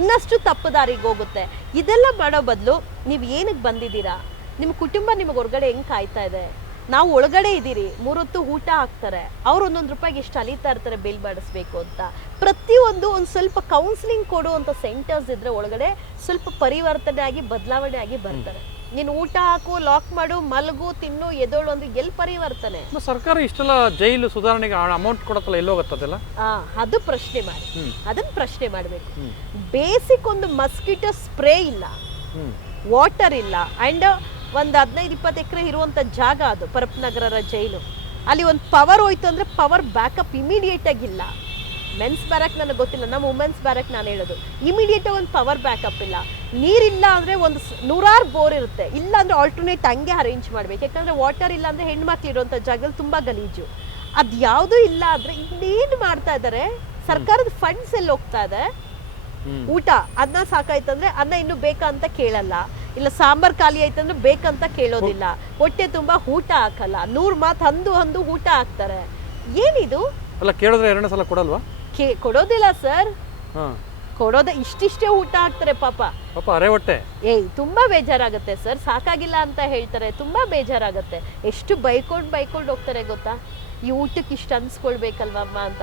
ಇನ್ನಷ್ಟು ತಪ್ಪು ದಾರಿಗೆ ಹೋಗುತ್ತೆ. ಇದೆಲ್ಲ ಮಾಡೋ ಬದಲು ನೀವು ಏನಕ್ಕೆ ಬಂದಿದ್ದೀರಾ, ನಿಮ್ಮ ಕುಟುಂಬ ನಿಮಗೆ ಹೊರಗಡೆ ಹೆಂಗೆ ಕಾಯ್ತಾ ಇದೆ, ನಾವು ಒಳಗಡೆ ಇದ್ದೀರಿ, 3 ಹೊತ್ತು ಊಟ ಹಾಕ್ತಾರೆ, ಅವ್ರು 1 ರೂಪಾಯಿಗೆ ಎಷ್ಟು ಅಲಿತಾ ಇರ್ತಾರೆ ಬಿಲ್ ಮಾಡಿಸ್ಬೇಕು ಅಂತ. ಪ್ರತಿಯೊಂದು ಒಂದು ಸ್ವಲ್ಪ ಕೌನ್ಸಿಲಿಂಗ್ ಕೊಡುವಂಥ ಸೆಂಟರ್ಸ್ ಇದ್ರೆ ಒಳಗಡೆ ಸ್ವಲ್ಪ ಪರಿವರ್ತನೆ ಆಗಿ ಬದಲಾವಣೆ ಆಗಿ ಬರ್ತಾರೆ. ನೀನು ಊಟ ಹಾಕು, ಲಾಕ್ ಮಾಡು, ಮಲಗು, ತಿನ್ನು, ಎದೋಳು ಅಂದ್ರೆ ಎಲ್ಲಿ ಪರಿವರ್ತನೆ? ಸರ್ಕಾರ ಇಷ್ಟೆಲ್ಲ ಜೈಲು ಸುಧಾರಣೆಗೆ ಅಮೌಂಟ್ ಕೊಡತ್ತಲ್ಲ, ಎಲ್ಲೋಗತ್ತದೆಲ್ಲ ಅದು ಪ್ರಶ್ನೆ ಮಾಡಿ, ಅದನ್ನ ಪ್ರಶ್ನೆ ಮಾಡಬೇಕು. ಬೇಸಿಕ್ ಒಂದು ಮಸ್ಕಿಟೋ ಸ್ಪ್ರೇ ಇಲ್ಲ, ವಾಟರ್ ಇಲ್ಲ, ಅಂಡ್ ಒಂದು 15-20 ಎಕರೆ ಇರುವಂತ ಜಾಗ ಅದು ಪರಪ್ನಗರ ಜೈಲು. ಅಲ್ಲಿ ಒಂದು ಪವರ್ ಹೋಯ್ತು ಅಂದ್ರೆ ಪವರ್ ಬ್ಯಾಕಪ್ ಇಮಿಡಿಯೇಟ್ ಆಗಿಲ್ಲ. ಮೆನ್ಸ್ ಬ್ಯಾರಕ್ ನನಗೆ ಗೊತ್ತಿಲ್ಲ, ನಮ್ಮ ವುಮೆನ್ಸ್ ಬ್ಯಾರಕ್ ನಾನು ಹೇಳೋದು ಇಮಿಡಿಯೇಟ್ ಒಂದು ಪವರ್ ಬ್ಯಾಕಪ್ ಇಲ್ಲ. ನೀರಿಲ್ಲ ಅಂದ್ರೆ ಒಂದು 100 ಬೋರ್ ಇರುತ್ತೆ, ಇಲ್ಲ ಅಂದ್ರೆ ಆಲ್ಟರ್ನೇಟ್ ಹಂಗೆ ಅರೇಂಜ್ ಮಾಡ್ಬೇಕು. ಯಾಕಂದ್ರೆ ವಾಟರ್ ಇಲ್ಲ ಅಂದ್ರೆ ಹೆಣ್ಮಕ್ಳು ಇರುವಂತ ಜಾಗದಲ್ಲಿ ತುಂಬಾ ಗಲೀಜು. ಅದ್ ಯಾವ್ದು ಇಲ್ಲ ಅಂದ್ರೆ ಇನ್ನೇನು ಮಾಡ್ತಾ ಇದಾರೆ, ಸರ್ಕಾರದ ಫಂಡ್ಸ್ ಎಲ್ಲಿ ಹೋಗ್ತಾ ಇದೆ? ಊಟ ಅನ್ನ ಸಾಕಾಯ್ತಂದ್ರೆ ಅನ್ನ ಇನ್ನು ಬೇಕಾ ಅಂತ ಕೇಳಲ್ಲ, ಇಲ್ಲ ಸಾಂಬಾರ್ ಖಾಲಿ ಆಯ್ತಂದ್ರೆ ಬೇಕಂತ ಕೇಳೋದಿಲ್ಲ, ಹೊಟ್ಟೆ ತುಂಬಾ ಊಟ ಹಾಕಲ್ಲ, 100 ಮಾತು ಅಂದು ಊಟ ಹಾಕ್ತಾರೆ. ಏನಿದು? ಅಲ್ಲ ಕೇಳಿದ್ರೆ 2 ಸಲ ಕೊಡಲ್ವಾ? ಕೊಡೋದಿಲ್ಲ ಸರ್, ಕೊಡೋದ ಇಷ್ಟಿಷ್ಟೇ ಊಟ ಹಾಕ್ತಾರೆ ಪಾಪ ಅರೆ ಹೊಟ್ಟೆ. ತುಂಬಾ ಬೇಜಾರಾಗುತ್ತೆ ಸರ್, ಸಾಕಾಗಿಲ್ಲ ಅಂತ ಹೇಳ್ತಾರೆ, ತುಂಬಾ ಬೇಜಾರಾಗುತ್ತೆ. ಎಷ್ಟು ಬೈಕೊಂಡು ಹೋಗ್ತಾರೆ ಗೊತ್ತಾ, ಈ ಊಟಕ್ಕೆ ಇಷ್ಟು ಅನ್ಸ್ಕೊಳ್ಬೇಕಲ್ವಮ್ಮ ಅಂತ.